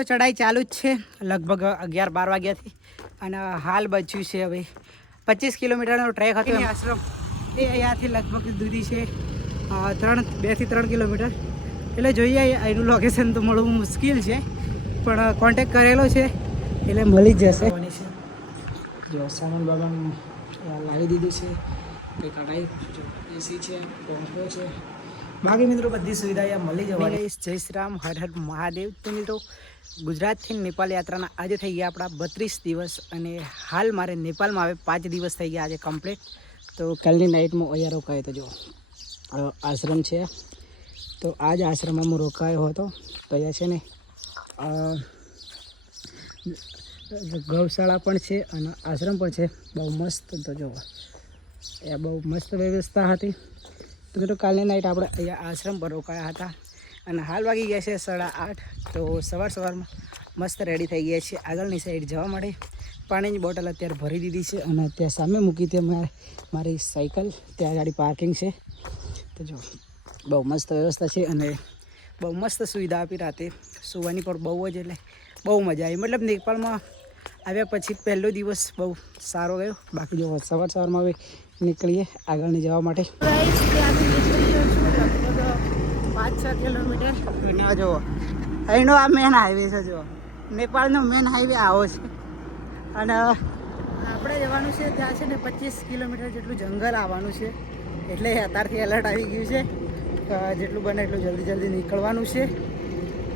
ચડાઈ ચાલુ જ છે લગભગ 11-12 વાગ્યાથી અને હાલ બચ્યું છે હવે 25 કિલોમીટરનો ટ્રેક હતો આશ્રમ એ અહીંયાથી લગભગ દૂરી છે 2 થી 3 કિલોમીટર એટલે જોઈએ એનું લોકેશન તો મળવું મુશ્કેલ છે પણ કોન્ટેક કરેલો છે એટલે મળી જ જશે જો સામાન બાબાન લાવી દીધું છે તે કઢાઈ એસી છે પંખો છે બાકી મિત્રો બધી સુવિધા અહીંયા મળી જવાની જય શ્રી રામ હર હર મહાદેવ તો મિત્રો ગુજરાતથી નેપાળ યાત્રાના આજે થઈ ગયા આપણા 32 દિવસ અને હાલ મારે નેપાળમાં આવે 5 દિવસ થઈ ગયા આજે કમ્પ્લીટ તો કાલની નાઇટમાં અહીંયા રોકાયો તો જો આશ્રમ છે તો આ જ આશ્રમમાં હું રોકાયો હતો તો અહીંયા છે ને ગૌશાળા પણ છે અને આશ્રમ પણ છે બહુ મસ્ત તો જો એ બહુ મસ્ત વ્યવસ્થા હતી તો મિત્રો કાલની નાઇટ આપણે અહીંયા આશ્રમ પર રોકાયા હતા અને હાલ વાગી ગયા છે 8:30 તો સવારમાં મસ્ત રેડી થઈ ગયા છે આગળની સાઈડ જવા માટે પાણીની બોટલ અત્યારે ભરી દીધી છે અને ત્યાં સામે મૂકી તે મારી સાયકલ ત્યાં ગાડી પાર્કિંગ છે તો જો બહુ મસ્ત વ્યવસ્થા છે અને બહુ મસ્ત સુવિધા આપી રાતે સુવાની પણ બહુ જ એટલે બહુ મજા આવી મતલબ નેપાળમાં આવ્યા પછી પહેલો દિવસ બહુ સારો ગયો બાકી જો સવારમાં હવે નીકળીએ આગળની જવા માટે 5-6 કિલોમીટર જો અહીંનો આ મેન હાઈવે છે જો નેપાળનો મેન હાઈવે આવો છે અને આપણે જવાનું છે ત્યાં છે ને 25 કિલોમીટર જેટલું જંગલ આવવાનું છે એટલે અત્યારથી એલર્ટ આવી ગયું છે જેટલું બને એટલું જલ્દી નીકળવાનું છે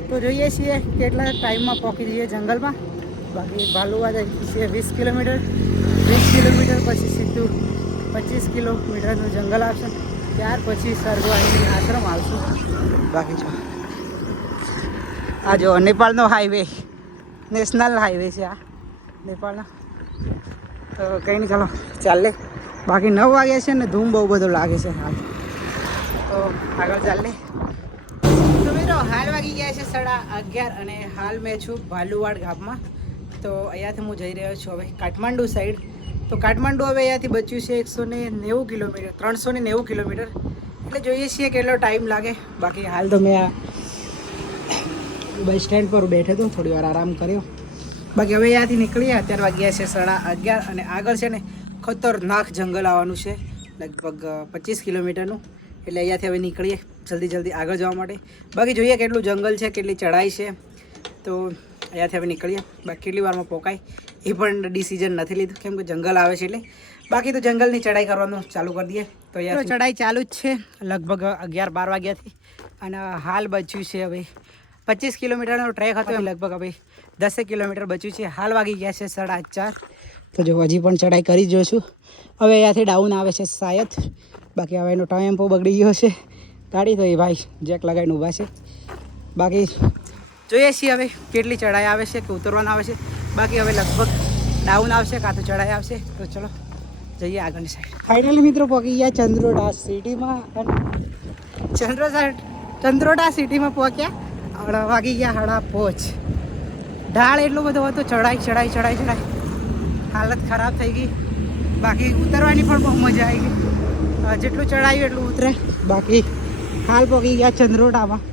તો જોઈએ છીએ કેટલા ટાઈમમાં પહોંચી જઈએ જંગલમાં બાકી ભાલુવા જાય છે 20 કિલોમીટર 20 કિલોમીટર પછી સીધું 25 કિલોમીટરનું જંગલ આવશે ત્યાર પછી સરગવાની આશ્રમ આવશું બાકી જો આ જો નેપાળનો હાઈવે નેશનલ હાઈવે છે આ નેપાળનો તો કંઈ નહીં ચાલો ચાલે બાકી 9 વાગ્યા છે ને ધૂમ બહુ બધો લાગે છે હાલ તો આગળ ચાલે તો મિત્રો હાલ વાગી ગયા છે 11:30 અને હાલ મેં છું ભાલુવાડ ગામમાં તો અહીંયાથી હું જઈ રહ્યો છું હવે કાઠમાંડુ સાઈડ તો કાઠમાંડુ હવે અહીંયાથી બચ્યું છે 190 કિલોમીટર 390 કિલોમીટર એટલે જોઈએ છીએ કેટલો ટાઈમ લાગે બાકી હાલ તો મેં આ બસ સ્ટેન્ડ પર બેઠો હતો થોડી વાર આરામ કર્યો બાકી હવે અહીંયાથી નીકળીએ અત્યારે વાગ્યા છે 11:30 અને આગળ છે ને ખતરનાક જંગલ આવવાનું છે લગભગ 25 કિલોમીટરનું એટલે અહીંયાથી હવે નીકળીએ જલ્દી આગળ જવા માટે બાકી જોઈએ કેટલું જંગલ છે કેટલી ચઢાઈ છે તો અહીંયાથી હવે નીકળીએ બાકી કેટલી વારમાં પહોંચાય એ પણ ડિસિઝન નથી લીધું કેમ કે જંગલ આવે છે એટલે બાકી તો જંગલની ચઢાઈ કરવાનું ચાલુ કરી દઈએ તો અહીંયા ચઢાઈ ચાલુ જ છે લગભગ 11-12 વાગ્યાથી અને હાલ બચ્યું છે હવે 25 કિલોમીટરનો ટ્રેક હતો લગભગ હવે 10 કિલોમીટર બચ્યું છે હાલ વાગી ગયા છે 4:30 તો જો હજી પણ ચઢાઈ કરી જોઈશું હવે અહીંયાથી ડાઉન આવે છે શાયદ બાકી હવે એનો ટેમ્પો બગડી ગયો છે ગાડી તો એ ભાઈ જેક લગાવીને ઊભા છે બાકી જોઈએ છીએ હવે કેટલી ચઢાઈ આવે છે કે ઉતરવાનું આવે છે બાકી હવે લગભગ ડાઉન આવશે કાં તો ચઢાઈ આવશે તો ચલો જઈએ આગળની સાઈડ ફાઇનલી મિત્રો પહોંચી ગયા ચંદ્રોડા સિટીમાં ચંદ્રોડા સિટીમાં પહોંચ્યા વાગી ગયા 5:30 ઢાળ એટલો બધો હતો ચઢાઈ હાલત ખરાબ થઈ ગઈ બાકી ઉતરવાની પણ બહુ મજા આવી ગઈ જેટલું ચડાયું એટલું ઉતરે બાકી હાલ પહોંચી ગયા ચંદ્રોડામાં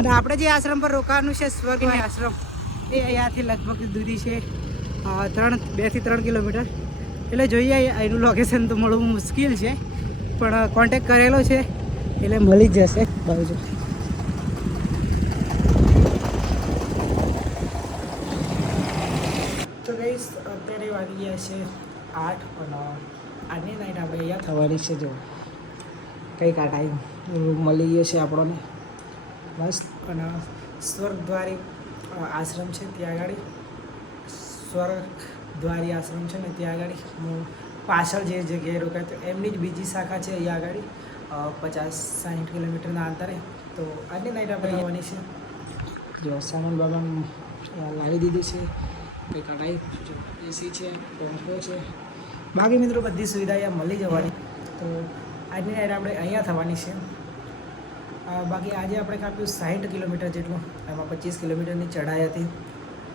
અને આપણે જે આશ્રમ પર રોકાવાનું છે સ્વર્ગની આશ્રમ એ અહીંયાથી લગભગ દૂરી છે 2 થી 3 કિલોમીટર એટલે જોઈએ એનું લોકેશન તો મળવું મુશ્કેલ છે પણ કોન્ટેક કરેલો છે એટલે મળી જ જશે બાજુ તો ગઈશ અત્યારે વાગી ગયા છે 8 અને આજની નાઇટ આપણે અહીંયા થવાની છે જો કંઈક આ ટાઈમ રૂમ મળી ગયો છે આપણને મસ્ત અને સ્વર્ગદ્વારી આશ્રમ છે ત્યાં આગળ સ્વર્ગદ્વારી આશ્રમ છે ને ત્યાં આગળ હું પાછળ જે જગ્યાએ રોકાય તો એમની જ બીજી શાખા છે અહીંયા આગળ 50-60 કિલોમીટરના અંતરે તો આજની નાઇટ આપણે આવવાની છે જો સામાન બાબાન લાવી દીધું છે તે કઢાઈ જો એસી છે પંખો છે બાકી મિત્રો બધી સુવિધા અહીંયા મળી જવાની તો આજની નાઇટ આપણે અહીંયા થવાની છે બાકી આજે આપણે કાપ્યું 60 કિલોમીટર જેટલું એમાં 25 કિલોમીટરની ચઢાઈ હતી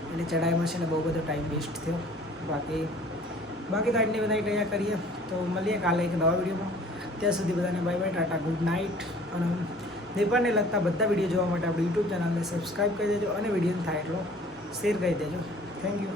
એટલે ચઢાઈમાં છે ને બહુ બધો ટાઈમ વેસ્ટ થયો બાકી તો આજની બધા અહીંયા કરીએ તો મળીએ કાલે એક નવા વિડીયોમાં ત્યાં સુધી બધાને bye bye tata good night અને નેપાળને લગતા બધા વિડીયો જોવા માટે આપણી યુટ્યુબ ચેનલને સબસ્ક્રાઈબ કરી દેજો અને વિડીયોને થાય એટલો શેર કરી દેજો. Thank you.